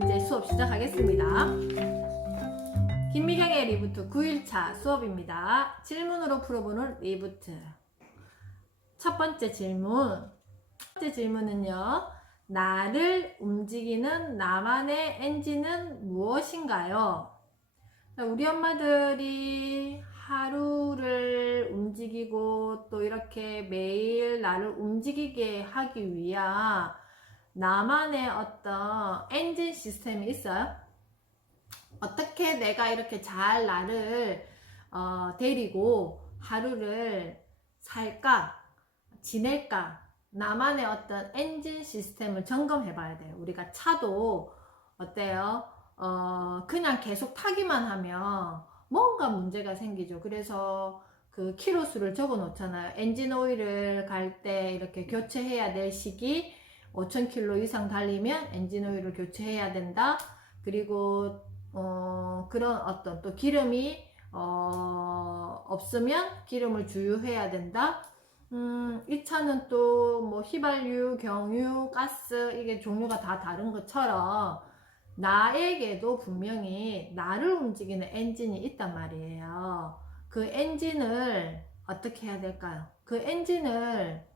이제 수업 시작하겠습니다. 김미경의 리부트 9일차 수업입니다. 질문으로 풀어보는 리부트. 첫 번째 질문은요. 나를 움직이는 나만의 엔진은 무엇인가요? 우리 엄마들이 하루를 움직이고 또 이렇게 매일 나를 움직이게 하기 위한 나만의 어떤 엔진 시스템이 있어요? 어떻게 내가 이렇게 잘 나를 데리고 하루를 살까, 지낼까? 나만의 어떤 엔진 시스템을 점검해 봐야 돼요. 우리가 차도 어때요? 그냥 계속 타기만 하면 뭔가 문제가 생기죠. 그래서 그 키로수를 적어 놓잖아요. 엔진 오일을 갈 때 이렇게 교체해야 될 시기 5,000km 이상 달리면 엔진 오일을 교체해야 된다. 그리고 그런 어떤 또 기름이 없으면 기름을 주유해야 된다. 이 차는 또 뭐 휘발유, 경유, 가스 이게 종류가 다 다른 것처럼 나에게도 분명히 나를 움직이는 엔진이 있단 말이에요. 그 엔진을 어떻게 해야 될까요? 그 엔진을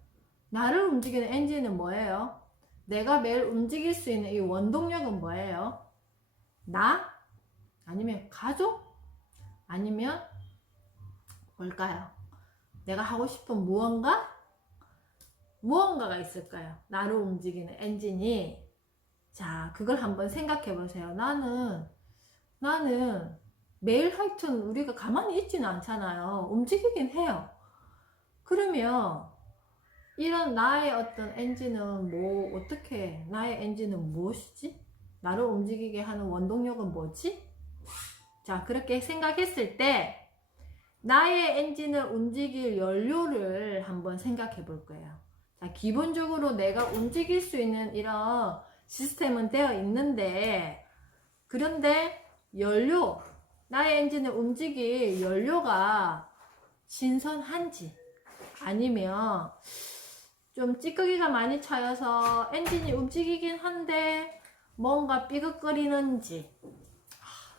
나를 움직이는 엔진은 뭐예요? 내가 매일 움직일 수 있는 이 원동력은 뭐예요? 나? 아니면 가족? 아니면 뭘까요? 내가 하고 싶은 무언가가 있을까요? 나를 움직이는 엔진이. 자, 그걸 한번 생각해 보세요. 나는 매일 하여튼 우리가 가만히 있지는 않잖아요. 움직이긴 해요. 그러면 이런 나의 어떤 엔진은 나의 엔진은 무엇이지? 나를 움직이게 하는 원동력은 뭐지? 자, 그렇게 생각했을 때 나의 엔진을 움직일 연료를 한번 생각해 볼 거예요. 자, 기본적으로 내가 움직일 수 있는 이런 시스템은 되어 있는데, 그런데 나의 엔진을 움직일 연료가 신선한지, 아니면 좀 찌꺼기가 많이 차여서 엔진이 움직이긴 한데 뭔가 삐걱거리는지,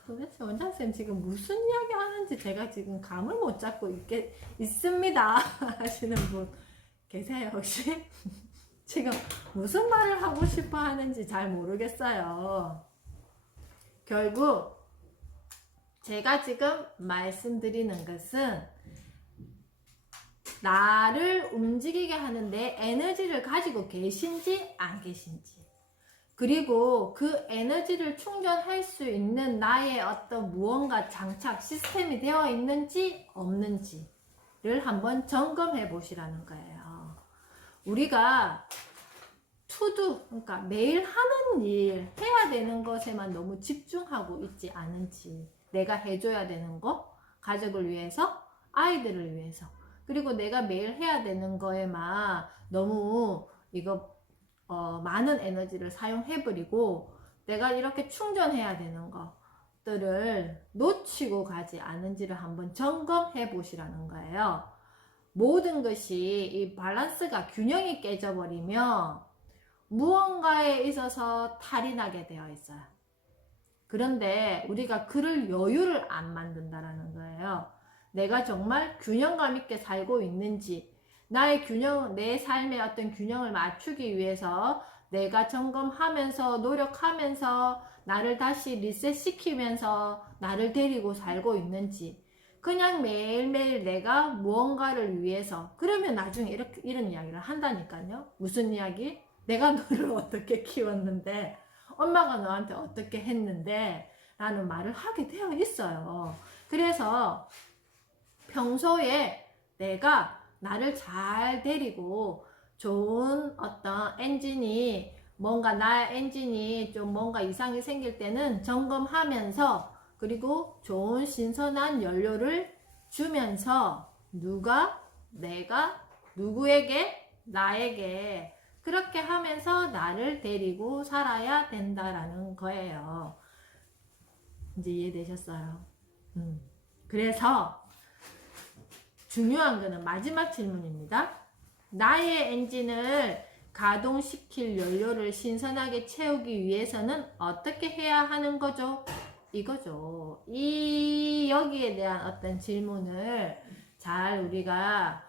도대체 원장쌤 지금 무슨 이야기 하는지 제가 지금 감을 못 잡고 있습니다 하시는 분 계세요 혹시? 지금 무슨 말을 하고 싶어 하는지 잘 모르겠어요. 결국 제가 지금 말씀드리는 것은 나를 움직이게 하는데 에너지를 가지고 계신지 안 계신지, 그리고 그 에너지를 충전할 수 있는 나의 어떤 무언가 장착 시스템이 되어 있는지 없는지를 한번 점검해 보시라는 거예요. 우리가 그러니까 매일 하는 일, 해야 되는 것에만 너무 집중하고 있지 않은지, 내가 해줘야 되는 거, 가족을 위해서, 아이들을 위해서, 그리고 내가 매일 해야 되는 거에만 너무 많은 에너지를 사용해버리고 내가 이렇게 충전해야 되는 것들을 놓치고 가지 않은지를 한번 점검해 보시라는 거예요. 모든 것이 이 밸런스가 균형이 깨져버리면 무언가에 있어서 탈이 나게 되어 있어요. 그런데 우리가 그럴 여유를 안 만든다라는 거예요. 내가 정말 균형감 있게 살고 있는지, 내 삶의 어떤 균형을 맞추기 위해서 내가 점검하면서 노력하면서 나를 다시 리셋시키면서 나를 데리고 살고 있는지, 그냥 매일매일 내가 무언가를 위해서, 그러면 나중에 이런 이야기를 한다니까요. 무슨 이야기? 내가 너를 어떻게 키웠는데, 엄마가 너한테 어떻게 했는데 라는 말을 하게 되어 있어요. 그래서 평소에 내가 나를 잘 데리고 좋은 어떤 나의 엔진이 좀 뭔가 이상이 생길 때는 점검하면서, 그리고 좋은 신선한 연료를 주면서 나에게 그렇게 하면서 나를 데리고 살아야 된다라는 거예요. 이제 이해되셨어요? 그래서 중요한 거는 마지막 질문입니다. 나의 엔진을 가동시킬 연료를 신선하게 채우기 위해서는 어떻게 해야 하는 거죠? 이거죠. 이 여기에 대한 어떤 질문을 잘 우리가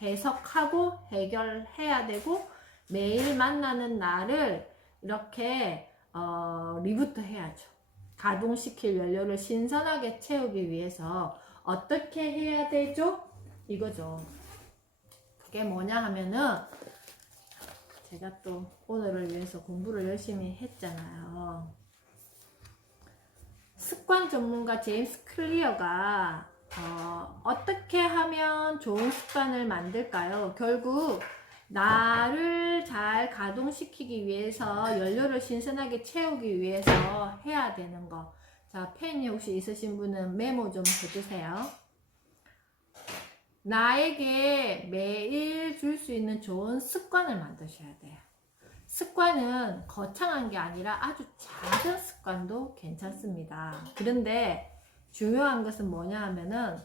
해석하고 해결해야 되고 매일 만나는 나를 이렇게 리부트 해야죠. 가동시킬 연료를 신선하게 채우기 위해서 어떻게 해야 되죠? 이거죠. 그게 뭐냐 하면은 제가 또 오늘을 위해서 공부를 열심히 했잖아요. 습관 전문가 제임스 클리어가 어떻게 하면 좋은 습관을 만들까요? 결국 나를 잘 가동시키기 위해서 연료를 신선하게 채우기 위해서 해야 되는 거. 자, 펜이 혹시 있으신 분은 메모 좀 해주세요. 나에게 매일 줄 수 있는 좋은 습관을 만드셔야 돼요. 습관은 거창한 게 아니라 아주 작은 습관도 괜찮습니다. 그런데 중요한 것은 뭐냐 하면은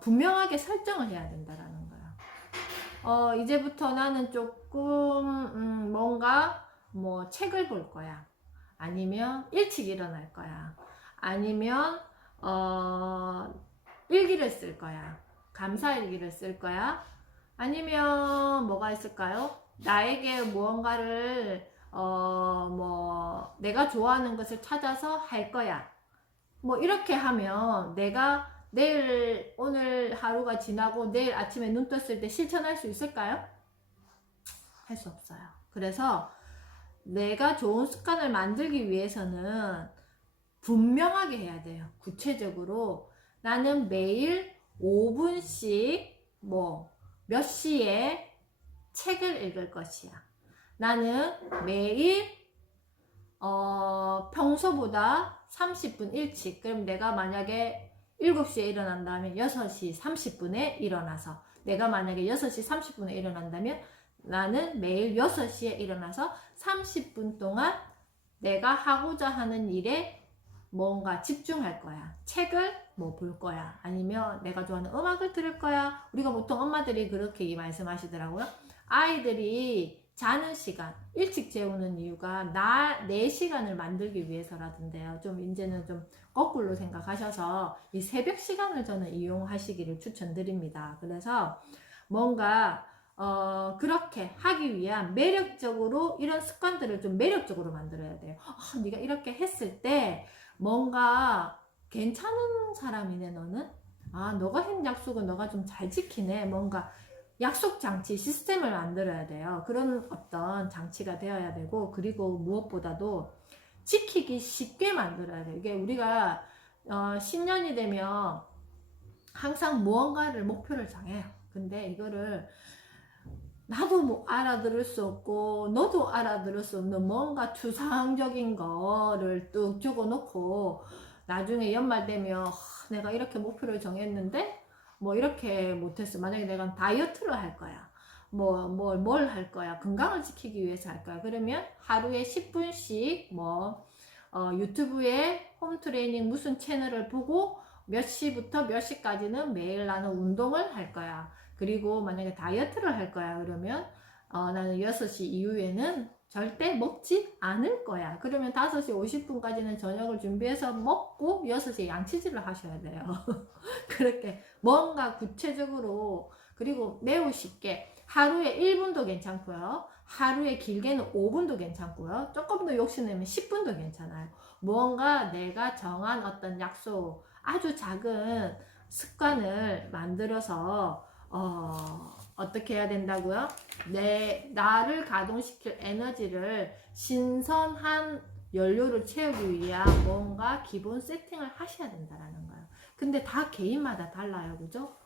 분명하게 설정을 해야 된다라는 거예요. 이제부터 나는 조금 뭔가 뭐 책을 볼 거야. 아니면 일찍 일어날 거야. 아니면 일기를 쓸 거야. 감사일기를 쓸 거야. 아니면 뭐가 있을까요? 나에게 무언가를 뭐 내가 좋아하는 것을 찾아서 할 거야. 뭐 이렇게 하면 내가 내일 오늘 하루가 지나고 내일 아침에 눈 떴을 때 실천할 수 있을까요? 할 수 없어요. 그래서 내가 좋은 습관을 만들기 위해서는 분명하게 해야 돼요. 구체적으로 나는 매일 5분씩 뭐 몇 시에 책을 읽을 것이야. 나는 매일 평소보다 30분 일찍, 그럼 내가 만약에 7시에 일어난다면 6시 30분에 일어나서, 내가 만약에 6시 30분에 일어난다면 나는 매일 6시에 일어나서 30분 동안 내가 하고자 하는 일에 뭔가 집중할 거야. 책을 뭐 볼 거야. 아니면 내가 좋아하는 음악을 들을 거야. 우리가 보통 엄마들이 그렇게 말씀하시더라고요. 아이들이 자는 시간, 일찍 재우는 이유가 내 시간을 만들기 위해서라던데요. 좀 이제는 좀 거꾸로 생각하셔서 이 새벽 시간을 저는 이용하시기를 추천드립니다. 그래서 뭔가 그렇게 하기 위한 매력적으로 이런 습관들을 좀 매력적으로 만들어야 돼요. 네가 이렇게 했을 때 뭔가 괜찮은 사람이네 너는. 너가 한 약속은 너가 좀 잘 지키네. 뭔가 약속 장치 시스템을 만들어야 돼요. 그런 어떤 장치가 되어야 되고, 그리고 무엇보다도 지키기 쉽게 만들어야 돼요. 이게 우리가 신년이 되면 항상 무언가를 목표를 정해요. 근데 이거를 나도 뭐 알아들을 수 없고 너도 알아들을 수 없는 뭔가 추상적인 거를 뚝 적어 놓고 나중에 연말 되면 내가 이렇게 목표를 정했는데 뭐 이렇게 못했어. 만약에 내가 다이어트를 할 거야. 뭘 할 거야. 건강을 지키기 위해서 할 거야. 그러면 하루에 10분씩 유튜브에 홈트레이닝 무슨 채널을 보고 몇 시부터 몇 시까지는 매일 나는 운동을 할 거야. 그리고 만약에 다이어트를 할 거야. 그러면 나는 6시 이후에는 절대 먹지 않을 거야. 그러면 5시 50분까지는 저녁을 준비해서 먹고 6시에 양치질을 하셔야 돼요. 그렇게 뭔가 구체적으로, 그리고 매우 쉽게 하루에 1분도 괜찮고요. 하루에 길게는 5분도 괜찮고요. 조금 더 욕심내면 10분도 괜찮아요. 무언가 내가 정한 어떤 약속, 아주 작은 습관을 만들어서 어떻게 해야 된다고요? 나를 가동시킬 에너지를 신선한 연료를 채우기 위한 뭔가 기본 세팅을 하셔야 된다는 거예요. 근데 다 개인마다 달라요. 그죠?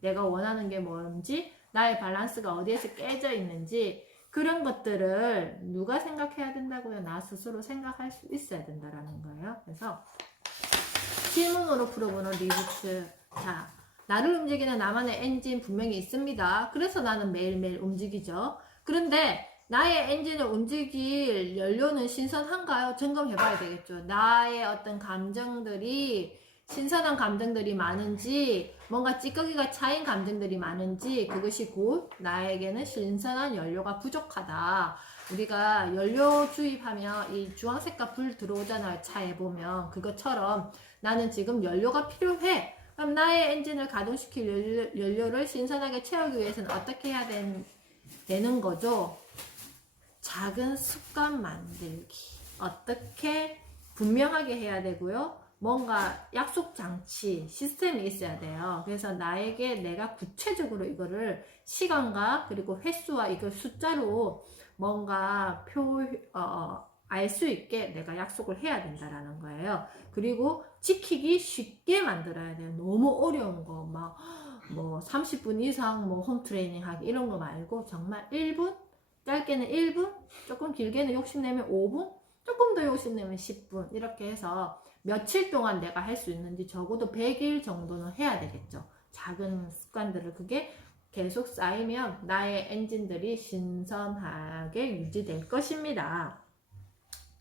내가 원하는 게 뭔지, 나의 밸런스가 어디에서 깨져 있는지, 그런 것들을 누가 생각해야 된다고요? 나 스스로 생각할 수 있어야 된다는 거예요. 그래서 질문으로 풀어보는 리부트. 자, 나를 움직이는 나만의 엔진 분명히 있습니다. 그래서 나는 매일매일 움직이죠. 그런데 나의 엔진을 움직일 연료는 신선한가요? 점검해 봐야 되겠죠. 나의 어떤 감정들이 신선한 감정들이 많은지 뭔가 찌꺼기가 차인 감정들이 많은지 그것이 곧 나에게는 신선한 연료가 부족하다. 우리가 연료 주입하면 이 주황색깔 불 들어오잖아요. 차에 보면 그것처럼 나는 지금 연료가 필요해. 그럼 나의 엔진을 가동시킬 연료를 신선하게 채우기 위해서는 어떻게 해야 되는 거죠? 작은 습관 만들기. 어떻게 분명하게 해야 되고요. 뭔가 약속 장치, 시스템이 있어야 돼요. 그래서 나에게 내가 구체적으로 이거를 시간과 그리고 횟수와 이걸 숫자로 뭔가 알 수 있게 내가 약속을 해야 된다라는 거예요. 그리고 지키기 쉽게 만들어야 돼요. 너무 어려운 거, 막, 뭐, 30분 이상 뭐 홈트레이닝 하기 이런 거 말고 정말 1분? 짧게는 1분? 조금 길게는 욕심내면 5분? 조금 더 욕심내면 10분. 이렇게 해서 며칠 동안 내가 할 수 있는지 적어도 100일 정도는 해야 되겠죠. 작은 습관들을 그게 계속 쌓이면 나의 엔진들이 신선하게 유지될 것입니다.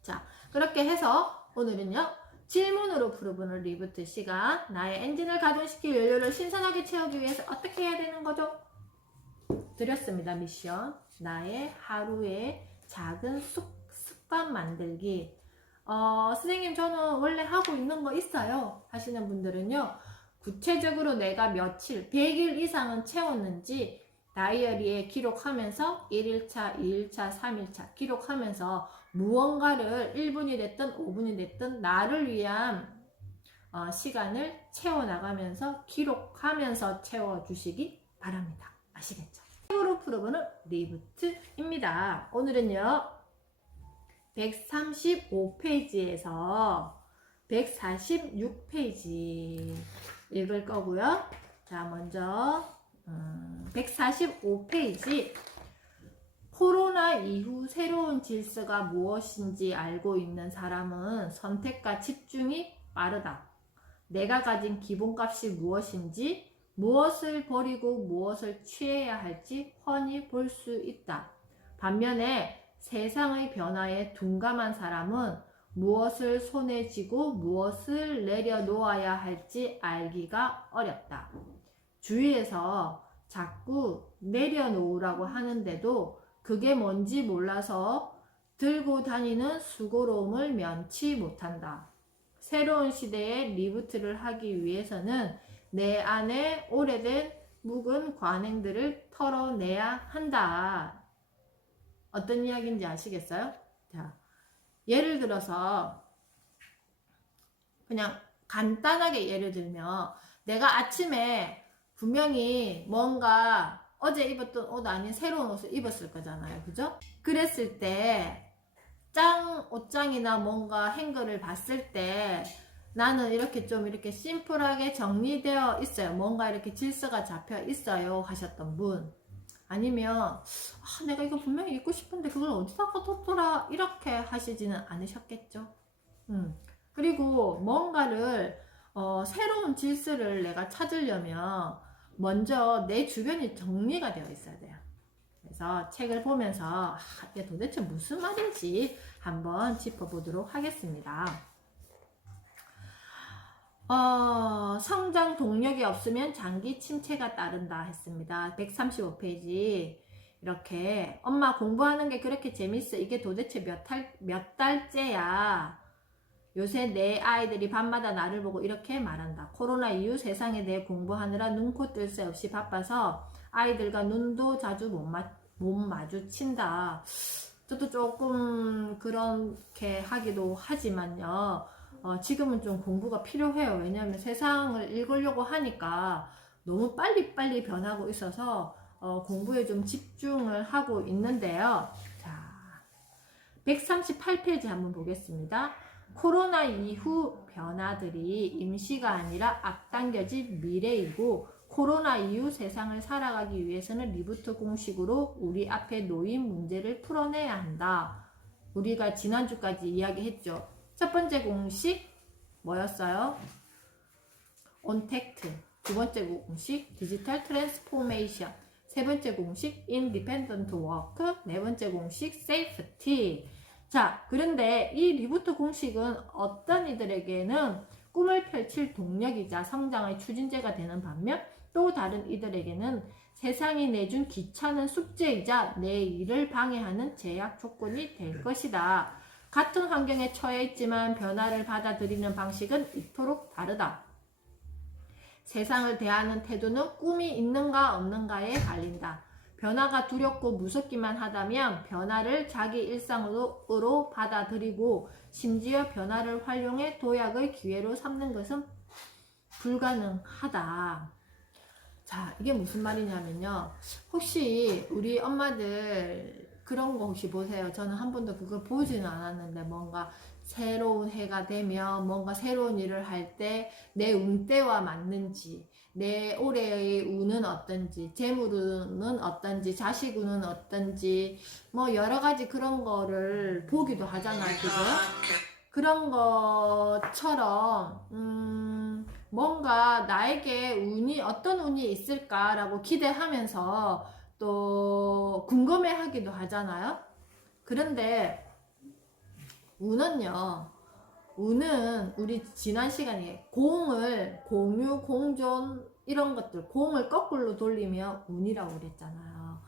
자, 그렇게 해서 오늘은요. 질문으로 풀어보는 리부트 시간. 나의 엔진을 가동시킬 연료를 신선하게 채우기 위해서 어떻게 해야 되는 거죠? 드렸습니다. 미션. 나의 하루의 작은 습관 만들기. 선생님 저는 원래 하고 있는 거 있어요 하시는 분들은요, 구체적으로 내가 며칠 100일 이상은 채웠는지 다이어리에 기록하면서 1일차, 2일차, 3일차 기록하면서 무언가를 1분이 됐든 5분이 됐든 나를 위한 시간을 채워나가면서 기록하면서 채워주시기 바랍니다. 아시겠죠? 책으로 풀어보는 리부트입니다. 오늘은요 135페이지에서 146페이지 읽을 거고요. 자, 먼저 145페이지. 코로나 이후 새로운 질서가 무엇인지 알고 있는 사람은 선택과 집중이 빠르다. 내가 가진 기본값이 무엇인지, 무엇을 버리고 무엇을 취해야 할지 훤히 볼 수 있다. 반면에 세상의 변화에 둔감한 사람은 무엇을 손에 쥐고 무엇을 내려놓아야 할지 알기가 어렵다. 주위에서 자꾸 내려놓으라고 하는데도 그게 뭔지 몰라서 들고 다니는 수고로움을 면치 못한다. 새로운 시대에 리부트를 하기 위해서는 내 안에 오래된 묵은 관행들을 털어내야 한다. 어떤 이야기인지 아시겠어요? 자, 예를 들어서 그냥 간단하게 예를 들면 내가 아침에 분명히 뭔가 어제 입었던 옷 아닌 새로운 옷을 입었을 거잖아요. 그죠? 그랬을 때 옷장이나 뭔가 행거를 봤을 때 나는 이렇게 좀 이렇게 심플하게 정리되어 있어요. 뭔가 이렇게 질서가 잡혀 있어요 하셨던 분, 아니면 내가 이거 분명히 입고 싶은데 그걸 어디다가 뒀더라 이렇게 하시지는 않으셨겠죠. 그리고 뭔가를 새로운 질서를 내가 찾으려면 먼저 내 주변이 정리가 되어 있어야 돼요. 그래서 책을 보면서 이게 도대체 무슨 말인지 한번 짚어보도록 하겠습니다. 성장 동력이 없으면 장기 침체가 따른다 했습니다. 135페이지. 이렇게 엄마 공부하는 게 그렇게 재밌어. 이게 도대체 몇 달째야. 요새 내 아이들이 밤마다 나를 보고 이렇게 말한다. 코로나 이후 세상에 대해 공부하느라 눈코 뜰 새 없이 바빠서 아이들과 눈도 자주 못 마주친다. 저도 조금 그렇게 하기도 하지만요. 지금은 좀 공부가 필요해요. 왜냐하면 세상을 읽으려고 하니까 너무 빨리빨리 변하고 있어서 공부에 좀 집중을 하고 있는데요. 자, 138페이지 한번 보겠습니다. 코로나 이후 변화들이 임시가 아니라 앞당겨진 미래이고 코로나 이후 세상을 살아가기 위해서는 리부트 공식으로 우리 앞에 놓인 문제를 풀어내야 한다. 우리가 지난주까지 이야기했죠. 첫 번째 공식 뭐였어요? 온택트. 두 번째 공식 디지털 트랜스포메이션. 세 번째 공식 인디펜던트 워크. 네 번째 공식 세이프티. 자, 그런데 이 리부트 공식은 어떤 이들에게는 꿈을 펼칠 동력이자 성장의 추진제가 되는 반면 또 다른 이들에게는 세상이 내준 귀찮은 숙제이자 내 일을 방해하는 제약 조건이 될 것이다. 같은 환경에 처해 있지만 변화를 받아들이는 방식은 이토록 다르다. 세상을 대하는 태도는 꿈이 있는가 없는가에 달린다. 변화가 두렵고 무섭기만 하다면 변화를 자기 일상으로 받아들이고 심지어 변화를 활용해 도약의 기회로 삼는 것은 불가능하다. 자, 이게 무슨 말이냐면요. 혹시 우리 엄마들 그런 거 혹시 보세요. 저는 한 번도 그걸 보지는 않았는데 뭔가 새로운 해가 되면 뭔가 새로운 일을 할 때 내 운때와 맞는지, 내 올해의 운은 어떤지, 재물운은 어떤지, 자식 운은 어떤지, 뭐 여러 가지 그런 거를 보기도 하잖아요. 그죠? 그런 것처럼 뭔가 나에게 운이 어떤 운이 있을까라고 기대하면서 또 궁금해하기도 하잖아요. 그런데 운은요, 운은 우리 지난 시간에 공을 공유, 공존 이런 것들 공을 거꾸로 돌리면 운이라고 그랬잖아요.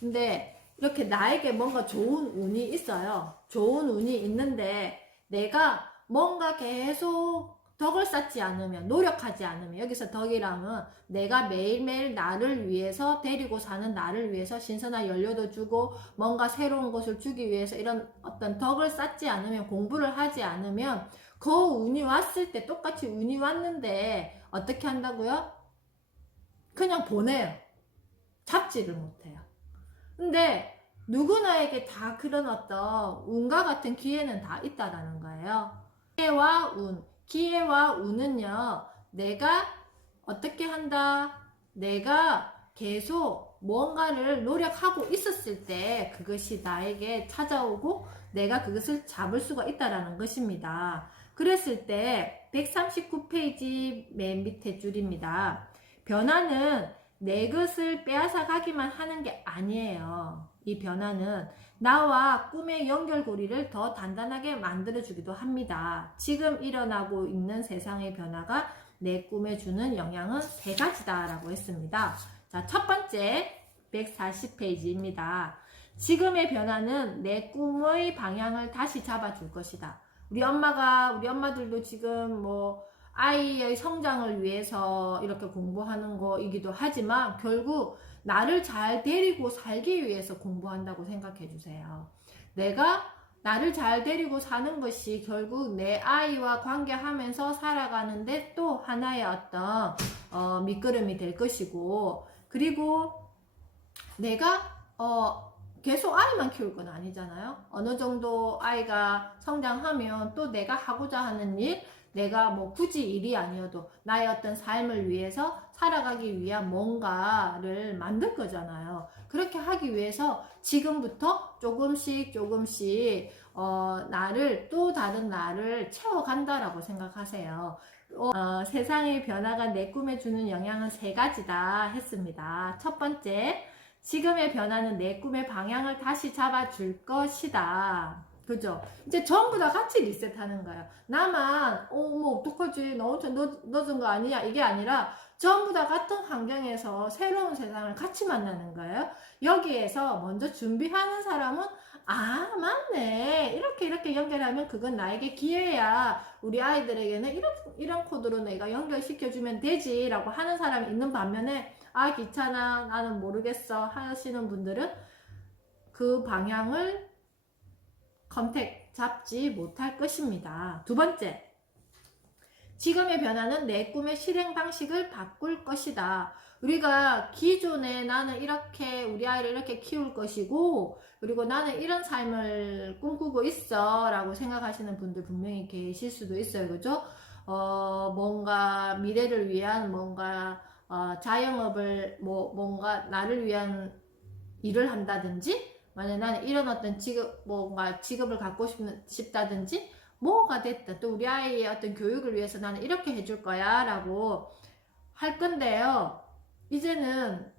근데 이렇게 나에게 뭔가 좋은 운이 있어요. 좋은 운이 있는데 내가 뭔가 계속 덕을 쌓지 않으면, 노력하지 않으면, 여기서 덕이랑은 내가 매일매일 나를 위해서, 데리고 사는 나를 위해서 신선한 연료도 주고 뭔가 새로운 것을 주기 위해서 이런 어떤 덕을 쌓지 않으면, 공부를 하지 않으면 그 운이 왔을 때 똑같이 운이 왔는데 어떻게 한다고요? 그냥 보내요. 잡지를 못해요. 근데 누구나에게 다 그런 어떤 운과 같은 기회는 다 있다라는 거예요. 기회와 운. 기회와 운은요, 내가 어떻게 한다? 내가 계속 뭔가를 노력하고 있었을 때 그것이 나에게 찾아오고 내가 그것을 잡을 수가 있다라는 것입니다. 그랬을 때 139페이지 맨 밑에 줄입니다. 변화는 내 것을 빼앗아 가기만 하는 게 아니에요. 이 변화는 나와 꿈의 연결고리를 더 단단하게 만들어주기도 합니다. 지금 일어나고 있는 세상의 변화가 내 꿈에 주는 영향은 세 가지다 라고 했습니다. 자, 첫 번째 140페이지입니다. 지금의 변화는 내 꿈의 방향을 다시 잡아줄 것이다. 우리 엄마들도 지금 뭐 아이의 성장을 위해서 이렇게 공부하는 거이기도 하지만 결국 나를 잘 데리고 살기 위해서 공부한다고 생각해 주세요. 내가 나를 잘 데리고 사는 것이 결국 내 아이와 관계하면서 살아가는데 또 하나의 어떤 밑거름이 될 것이고, 그리고 내가 계속 아이만 키울 건 아니잖아요. 어느 정도 아이가 성장하면 또 내가 하고자 하는 일, 내가 뭐 굳이 일이 아니어도 나의 어떤 삶을 위해서 살아가기 위한 뭔가를 만들 거잖아요. 그렇게 하기 위해서 지금부터 조금씩 나를, 또 다른 나를 채워간다라고 생각하세요. 세상의 변화가 내 꿈에 주는 영향은 세 가지다 했습니다. 첫 번째, 지금의 변화는 내 꿈의 방향을 다시 잡아줄 것이다. 그죠? 이제 전부 다 같이 리셋하는 거예요. 나만 뭐 어떡하지, 너 혼자 늦은 거 아니냐, 이게 아니라 전부 다 같은 환경에서 새로운 세상을 같이 만나는 거예요. 여기에서 먼저 준비하는 사람은 맞네, 이렇게 연결하면 그건 나에게 기회야, 우리 아이들에게는 이런 코드로 내가 연결시켜주면 되지 라고 하는 사람이 있는 반면에 귀찮아, 나는 모르겠어 하시는 분들은 그 방향을 잡지 못할 것입니다. 두 번째, 지금의 변화는 내 꿈의 실행 방식을 바꿀 것이다. 우리가 기존에 나는 이렇게 우리 아이를 이렇게 키울 것이고, 그리고 나는 이런 삶을 꿈꾸고 있어 라고 생각하시는 분들 분명히 계실 수도 있어요. 그죠? 뭔가 미래를 위한 뭔가 자영업을 뭔가 나를 위한 일을 한다든지, 만약 나는 이런 어떤 직업을 갖고 싶다든지, 뭐가 됐다, 또 우리 아이의 어떤 교육을 위해서 나는 이렇게 해줄 거야 라고 할 건데요. 이제는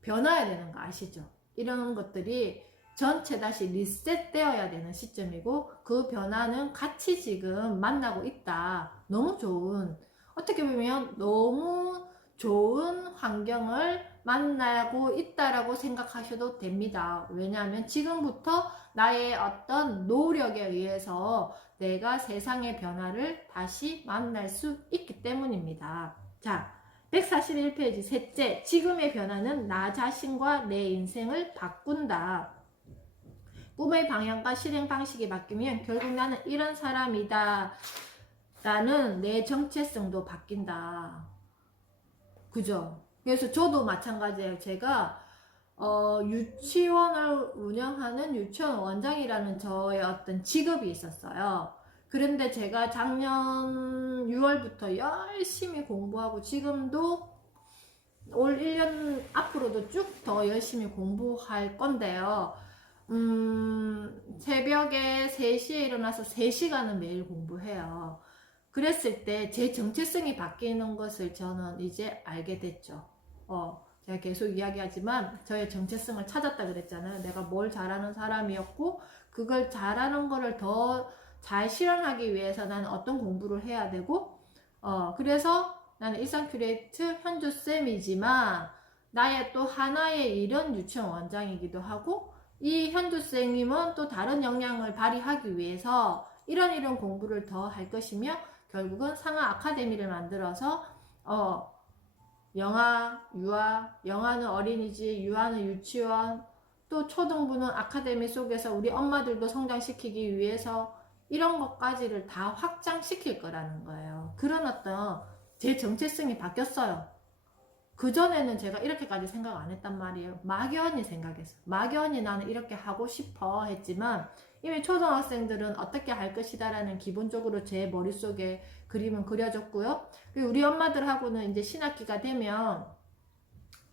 변화해야 되는 거 아시죠? 이런 것들이 전체 다시 리셋되어야 되는 시점이고, 그 변화는 같이 지금 만나고 있다. 너무 좋은, 어떻게 보면 너무 좋은 환경을 만나고 있다라고 생각하셔도 됩니다. 왜냐하면 지금부터 나의 어떤 노력에 의해서 내가 세상의 변화를 다시 만날 수 있기 때문입니다. 자, 141페이지 셋째, 지금의 변화는 나 자신과 내 인생을 바꾼다. 꿈의 방향과 실행 방식이 바뀌면 결국 나는 이런 사람이다 라는 내 정체성도 바뀐다. 그죠? 그래서 저도 마찬가지예요. 제가 유치원을 운영하는 유치원 원장이라는 저의 어떤 직업이 있었어요. 그런데 제가 작년 6월부터 열심히 공부하고 지금도 올 1년 앞으로도 쭉 더 열심히 공부할 건데요. 새벽에 3시에 일어나서 3시간은 매일 공부해요. 그랬을 때 제 정체성이 바뀌는 것을 저는 이제 알게 됐죠. 제가 계속 이야기하지만 저의 정체성을 찾았다 그랬잖아요. 내가 뭘 잘하는 사람이었고, 그걸 잘하는 거를 더 잘 실현하기 위해서 나는 어떤 공부를 해야 되고, 그래서 나는 일상 큐레이트 현주쌤이지만 나의 또 하나의 일은 유치원 원장이기도 하고, 이 현주쌤님은 또 다른 역량을 발휘하기 위해서 이런 공부를 더 할 것이며, 결국은 상하 아카데미를 만들어서 영아, 유아, 영아는 어린이집, 유아는 유치원, 또 초등부는 아카데미 속에서 우리 엄마들도 성장시키기 위해서 이런 것까지를 다 확장시킬 거라는 거예요. 그런 어떤 제 정체성이 바뀌었어요. 그전에는 제가 이렇게까지 생각 안 했단 말이에요. 막연히 생각했어요. 막연히 나는 이렇게 하고 싶어 했지만 이미 초등학생들은 어떻게 할 것이다 라는 기본적으로 제 머릿속에 그림은 그려졌고요. 그리고 우리 엄마들하고는 이제 신학기가 되면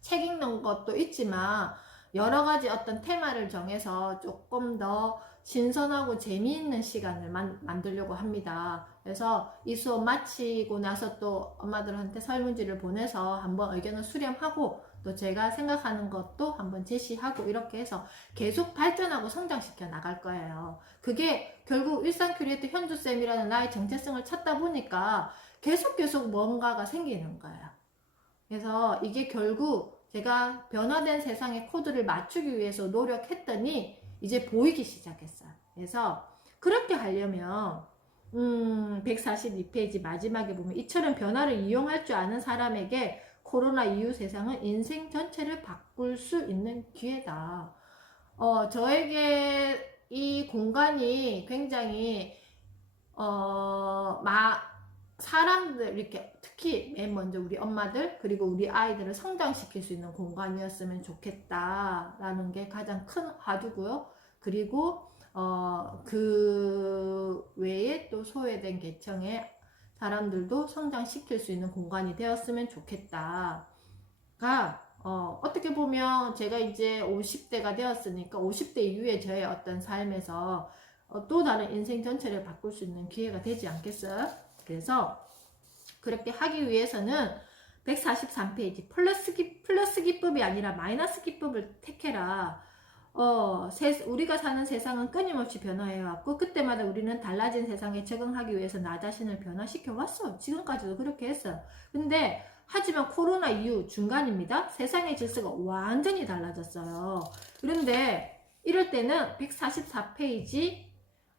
책 읽는 것도 있지만 여러 가지 어떤 테마를 정해서 조금 더 신선하고 재미있는 시간을 만들려고 합니다. 그래서 이 수업 마치고 나서 또 엄마들한테 설문지를 보내서 한번 의견을 수렴하고 또 제가 생각하는 것도 한번 제시하고 이렇게 해서 계속 발전하고 성장시켜 나갈 거예요. 그게 결국 일상 큐레이터 현주쌤이라는 나의 정체성을 찾다 보니까 계속 뭔가가 생기는 거예요. 그래서 이게 결국 제가 변화된 세상의 코드를 맞추기 위해서 노력했더니 이제 보이기 시작했어요. 그래서 그렇게 하려면 142페이지 마지막에 보면 이처럼 변화를 이용할 줄 아는 사람에게 코로나 이후 세상은 인생 전체를 바꿀 수 있는 기회다. 저에게 이 공간이 굉장히 사람들, 이렇게 특히 맨 먼저 우리 엄마들 그리고 우리 아이들을 성장시킬 수 있는 공간이었으면 좋겠다라는 게 가장 큰 화두고요. 그리고 그 외에 또 소외된 계층의 사람들도 성장시킬 수 있는 공간이 되었으면 좋겠다가 어떻게 보면 제가 이제 50대가 되었으니까 50대 이후에 저의 어떤 삶에서 또 다른 인생 전체를 바꿀 수 있는 기회가 되지 않겠어요? 그래서 그렇게 하기 위해서는 143페이지 플러스 기법이 아니라 마이너스 기법을 택해라. 우리가 사는 세상은 끊임없이 변화해왔고 그때마다 우리는 달라진 세상에 적응하기 위해서 나 자신을 변화시켜 왔어. 지금까지도 그렇게 했어요. 근데 하지만 코로나 이후 중간입니다. 세상의 질서가 완전히 달라졌어요. 그런데 이럴 때는 144페이지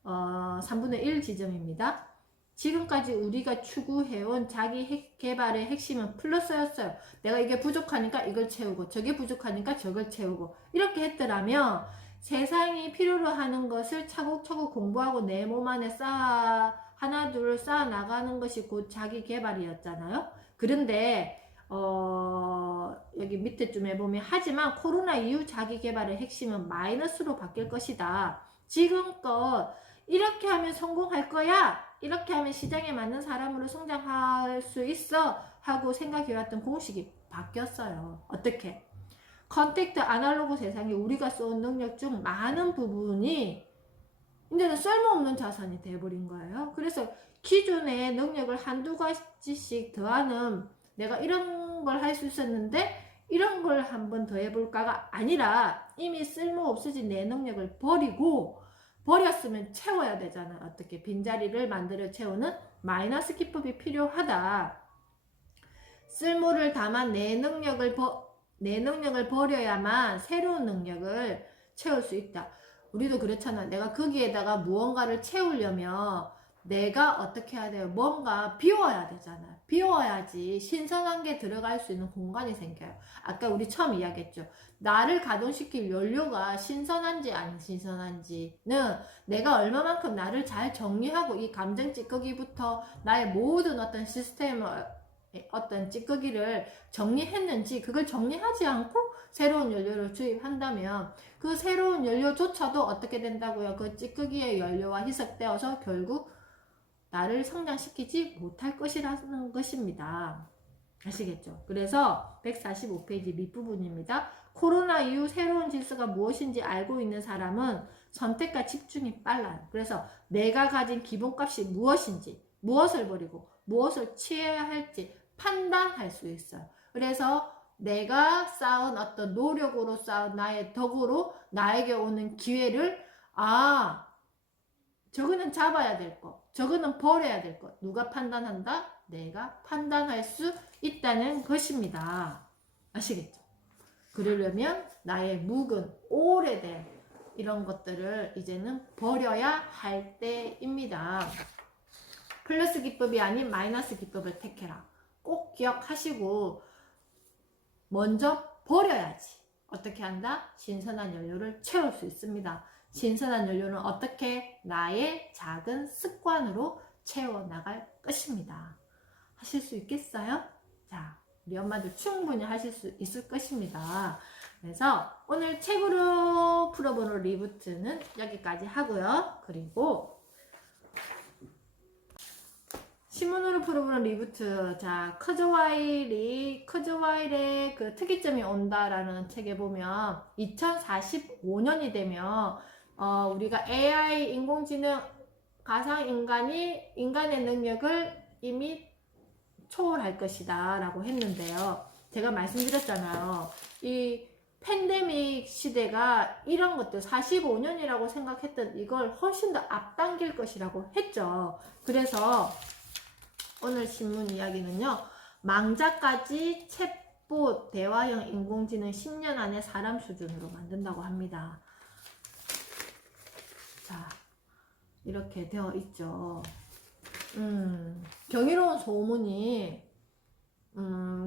3분의 1 지점입니다. 지금까지 우리가 추구해온 자기 개발의 핵심은 플러스였어요. 내가 이게 부족하니까 이걸 채우고 저게 부족하니까 저걸 채우고 이렇게 했더라면 세상이 필요로 하는 것을 차곡차곡 공부하고 내 몸 안에 하나 둘 쌓아 나가는 것이 곧 자기 개발이었잖아요. 그런데 여기 밑에쯤에 보면 하지만 코로나 이후 자기 개발의 핵심은 마이너스로 바뀔 것이다. 지금껏 이렇게 하면 성공할 거야. 이렇게 하면 시장에 맞는 사람으로 성장할 수 있어 하고 생각해왔던 공식이 바뀌었어요. 어떻게? 컨택트 아날로그 세상에 우리가 쏜 능력 중 많은 부분이 이제는 쓸모없는 자산이 돼버린 거예요. 그래서 기존의 능력을 한두 가지씩 더하는 내가 이런 걸 할 수 있었는데 이런 걸 한번 더 해볼까가 아니라 이미 쓸모없어진 내 능력을 버렸으면 채워야 되잖아. 어떻게 빈자리를 만들어 채우는 마이너스 기법이 필요하다. 쓸모를 담아 내 능력을 버려야만 새로운 능력을 채울 수 있다. 우리도 그렇잖아. 내가 거기에다가 무언가를 채우려면 내가 어떻게 해야 돼요? 뭔가 비워야 되잖아. 비워야지 신선한 게 들어갈 수 있는 공간이 생겨요. 아까 우리 처음 이야기했죠. 나를 가동시킬 연료가 신선한지 안 신선한지는 내가 얼마만큼 나를 잘 정리하고 이 감정 찌꺼기부터 나의 모든 어떤 시스템을 어떤 찌꺼기를 정리했는지, 그걸 정리하지 않고 새로운 연료를 주입한다면 그 새로운 연료조차도 어떻게 된다고요? 그 찌꺼기의 연료와 희석되어서 결국 나를 성장시키지 못할 것이라는 것입니다. 아시겠죠? 그래서 145페이지 밑부분입니다. 코로나 이후 새로운 질서가 무엇인지 알고 있는 사람은 선택과 집중이 빨라요. 그래서 내가 가진 기본값이 무엇인지, 무엇을 버리고 무엇을 취해야 할지 판단할 수 있어요. 그래서 내가 쌓은 어떤 노력으로 쌓은 나의 덕으로 나에게 오는 기회를 저거는 잡아야 될 것, 저거는 버려야 될 것. 누가 판단한다? 내가 판단할 수 있다는 것입니다. 아시겠죠? 그러려면 나의 묵은 오래된 이런 것들을 이제는 버려야 할 때입니다. 플러스 기법이 아닌 마이너스 기법을 택해라. 꼭 기억하시고 먼저 버려야지. 어떻게 한다? 신선한 연료를 채울 수 있습니다. 신선한 연료는 어떻게? 나의 작은 습관으로 채워나갈 것입니다. 하실 수 있겠어요? 자, 우리 엄마들 충분히 하실 수 있을 것입니다. 그래서 오늘 책으로 풀어보는 리부트는 여기까지 하고요. 그리고 신문으로 풀어보는 리부트. 자, 커즈와일의 그 특이점이 온다라는 책에 보면 2045년이 되면 우리가 AI 인공지능 가상인간이 인간의 능력을 이미 초월할 것이다 라고 했는데요. 제가 말씀드렸잖아요. 이 팬데믹 시대가 이런 것들 45년이라고 생각했던 이걸 훨씬 더 앞당길 것이라고 했죠. 그래서 오늘 신문 이야기는요. 망자까지 챗봇 대화형 인공지능 10년 안에 사람 수준으로 만든다고 합니다. 자, 이렇게 되어 있죠. 경이로운 소문이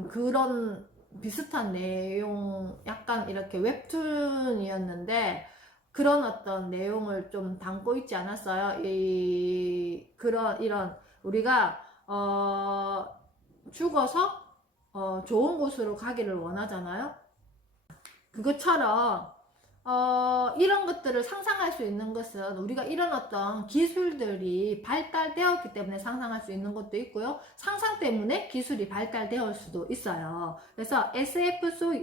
그런 비슷한 내용, 약간 이렇게 웹툰이었는데 그런 어떤 내용을 좀 담고 있지 않았어요. 이런 우리가 죽어서 좋은 곳으로 가기를 원하잖아요. 그것처럼 이런 것들을 상상할 수 있는 것은 우리가 이런 어떤 기술들이 발달되었기 때문에 상상할 수 있는 것도 있고요. 상상 때문에 기술이 발달되었을 수도 있어요. 그래서 SF 속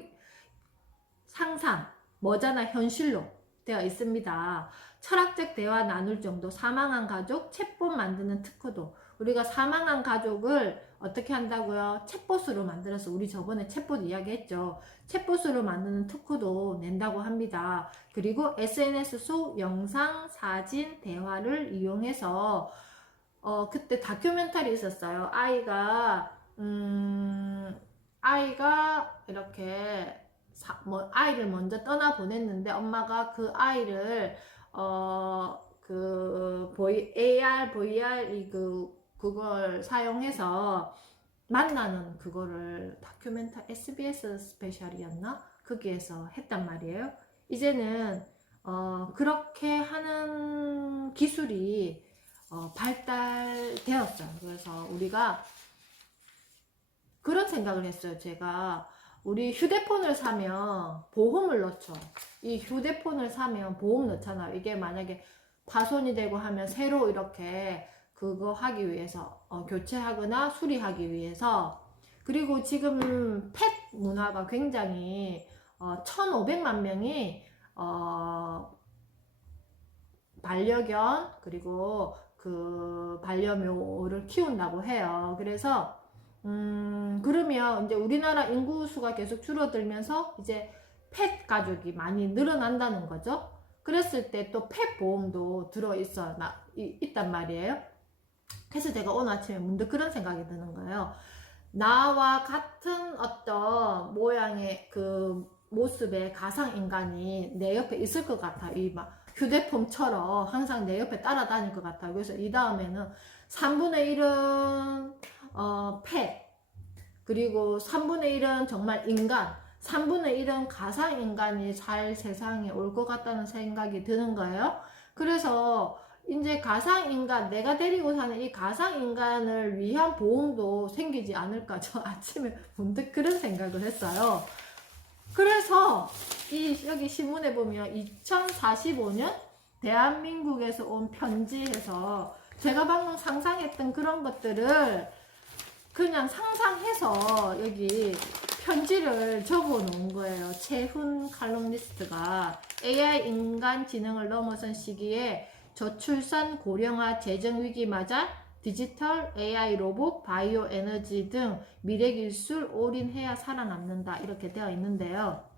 상상, 머잖아 현실로 되어 있습니다. 철학적 대화 나눌 정도, 사망한 가족, 챗봇 만드는 특허도. 우리가 사망한 가족을 어떻게 한다고요? 챗봇으로 만들어서, 우리 저번에 챗봇 이야기했죠. 챗봇으로 만드는 특허도 낸다고 합니다. 그리고 SNS 속 영상, 사진, 대화를 이용해서 그때 다큐멘터리 있었어요. 아이가 이렇게 아이를 먼저 떠나 보냈는데 엄마가 그 아이를 AR, VR 그걸 사용해서 만나는 그거를 SBS 스페셜이었나? 거기에서 했단 말이에요. 이제는 그렇게 하는 기술이 발달되었어요. 그래서 우리가 그런 생각을 했어요. 제가 우리 휴대폰을 사면 보험을 넣죠. 이 휴대폰을 사면 보험 넣잖아요. 이게 만약에 파손이 되고 하면 새로 이렇게 그거 하기 위해서 교체하거나 수리하기 위해서. 그리고 지금 펫 문화가 굉장히 1,500만 명이 반려견 그리고 그 반려묘를 키운다고 해요. 그래서 그러면 이제 우리나라 인구 수가 계속 줄어들면서 이제 펫 가족이 많이 늘어난다는 거죠. 그랬을 때 또 펫 보험도 있단 말이에요. 그래서 제가 오늘 아침에 문득 그런 생각이 드는 거예요. 나와 같은 어떤 모양의 그 모습의 가상인간이 내 옆에 있을 것 같아요. 이 막 휴대폰처럼 항상 내 옆에 따라다닐 것 같아요. 그래서 이 다음에는 3분의 1은 펫, 그리고 3분의 1은 정말 인간, 3분의 1은 가상인간이 살 세상에 올 것 같다는 생각이 드는 거예요. 그래서 이제 가상인간, 내가 데리고 사는 이 가상인간을 위한 보험도 생기지 않을까. 저 아침에 문득 그런 생각을 했어요. 그래서 여기 신문에 보면 2045년 대한민국에서 온 편지에서 제가 방금 상상했던 그런 것들을 그냥 상상해서 여기 편지를 적어 놓은 거예요. 최훈 칼럼니스트가 AI 인간지능을 넘어선 시기에 저출산 고령화 재정위기 맞아 디지털, AI 로봇, 바이오 에너지 등 미래기술 올인해야 살아남는다 이렇게 되어 있는데요.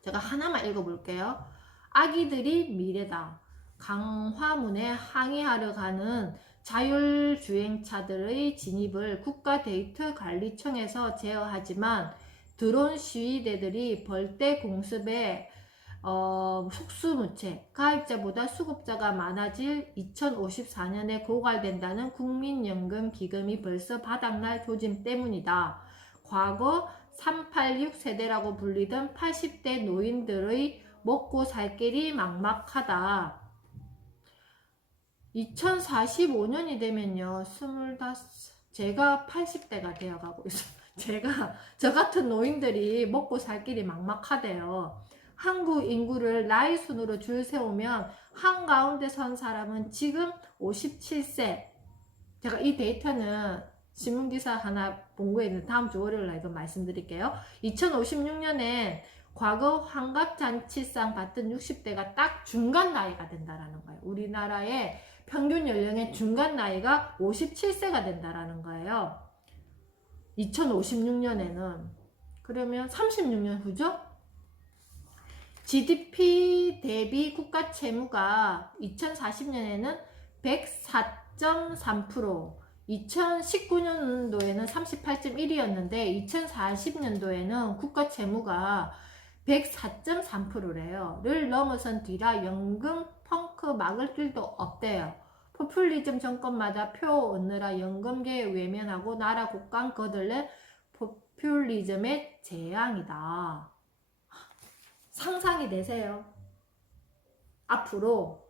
제가 하나만 읽어볼게요. 아기들이 미래다. 강화문에 항해하려 가는 자율주행차들의 진입을 국가데이터관리청에서 제어하지만 드론 시위대들이 벌떼 공습에 속수무책, 가입자보다 수급자가 많아질 2054년에 고갈된다는 국민연금 기금이 벌써 바닥날 조짐 때문이다. 과거 386 세대라고 불리던 80대 노인들의 먹고 살 길이 막막하다. 2045년이 되면요, 25, 제가 80대가 되어가고 있어요. 저 같은 노인들이 먹고 살 길이 막막하대요. 한국 인구를 나이 순으로 줄 세우면 한가운데 선 사람은 지금 57세. 제가 이 데이터는 신문기사 하나 본 거에 있는 다음 주 월요일 날 이거 말씀드릴게요. 2056년엔 과거 환갑잔치상 받던 60대가 딱 중간 나이가 된다라는 거예요. 우리나라의 평균 연령의 중간 나이가 57세가 된다라는 거예요. 2056년에는. 그러면 36년 후죠? GDP 대비 국가 채무가 2040년에는 104.3%, 2019년도에는 38.1이었는데 2040년도에는 국가 채무가 104.3%래요. 를 넘어선 뒤라 연금 펑크 막을 길도 없대요. 포퓰리즘 정권마다 표 얻느라 연금계에 외면하고 나라 국방 거들래 포퓰리즘의 재앙이다. 상상이 되세요? 앞으로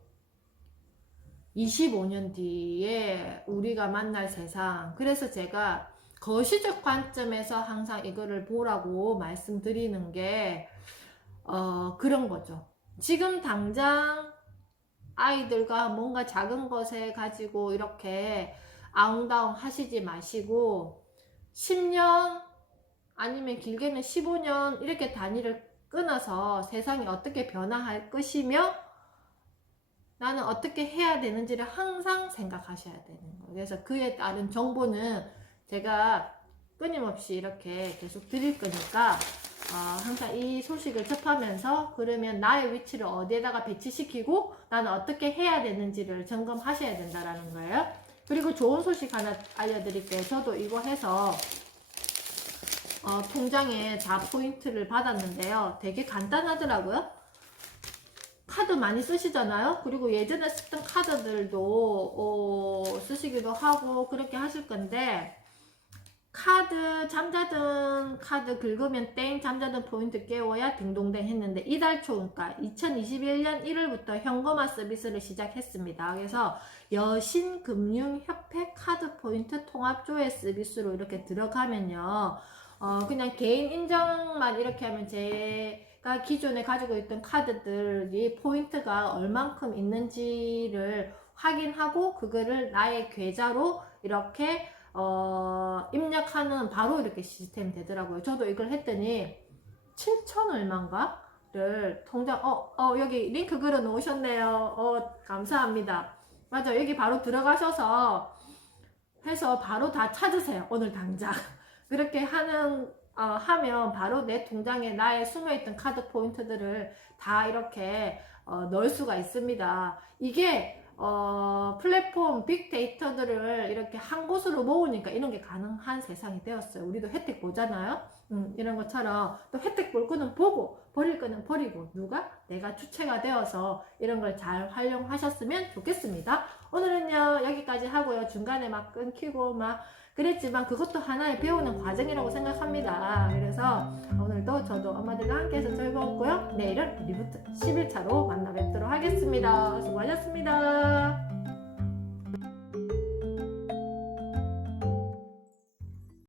25년 뒤에 우리가 만날 세상. 그래서 제가 거시적 관점에서 항상 이거를 보라고 말씀드리는 게 그런 거죠. 지금 당장 아이들과 뭔가 작은 것에 가지고 이렇게 아웅다웅 하시지 마시고 10년 아니면 길게는 15년 이렇게 단위를 끊어서 세상이 어떻게 변화할 것이며 나는 어떻게 해야 되는지를 항상 생각하셔야 되는 거예요. 그래서 그에 따른 정보는 제가 끊임없이 이렇게 계속 드릴 거니까 항상 이 소식을 접하면서 그러면 나의 위치를 어디에다가 배치시키고 나는 어떻게 해야 되는지를 점검하셔야 된다라는 거예요. 그리고 좋은 소식 하나 알려드릴게요. 저도 이거 해서 통장에 다 포인트를 받았는데요. 되게 간단하더라고요. 카드 많이 쓰시잖아요. 그리고 예전에 쓰던 카드들도 쓰시기도 하고 그렇게 하실 건데 카드 잠자던 카드 긁으면 땡 잠자던 포인트 깨워야 딩동댕 했는데 이달 초 그러니까 2021년 1월부터 현금화 서비스를 시작했습니다. 그래서 여신금융협회 카드 포인트 통합조회 서비스로 이렇게 들어가면요. 그냥 개인 인정만 이렇게 하면 제가 기존에 가지고 있던 카드들이 포인트가 얼만큼 있는지를 확인하고 그거를 나의 계좌로 이렇게 입력하는 바로 이렇게 시스템 되더라고요. 저도 이걸 했더니 7천 얼마인가를 통장 여기 링크 걸어 놓으셨네요. 감사합니다. 맞아, 여기 바로 들어가셔서 해서 바로 다 찾으세요. 오늘 당장. 그렇게 하면 바로 내 통장에 나의 숨어있던 카드 포인트들을 다 이렇게 넣을 수가 있습니다. 이게 플랫폼 빅데이터들을 이렇게 한 곳으로 모으니까 이런 게 가능한 세상이 되었어요. 우리도 혜택 보잖아요. 이런 것처럼 또 혜택 볼 거는 보고 버릴 거는 버리고 내가 주체가 되어서 이런 걸 잘 활용하셨으면 좋겠습니다. 오늘은요 여기까지 하고요. 중간에 막 끊기고 막 그랬지만 그것도 하나의 배우는 과정이라고 생각합니다. 그래서 오늘도 저도 엄마들과 함께해서 즐거웠고요. 내일은 리부트 11차로 만나 뵙도록 하겠습니다. 수고하셨습니다.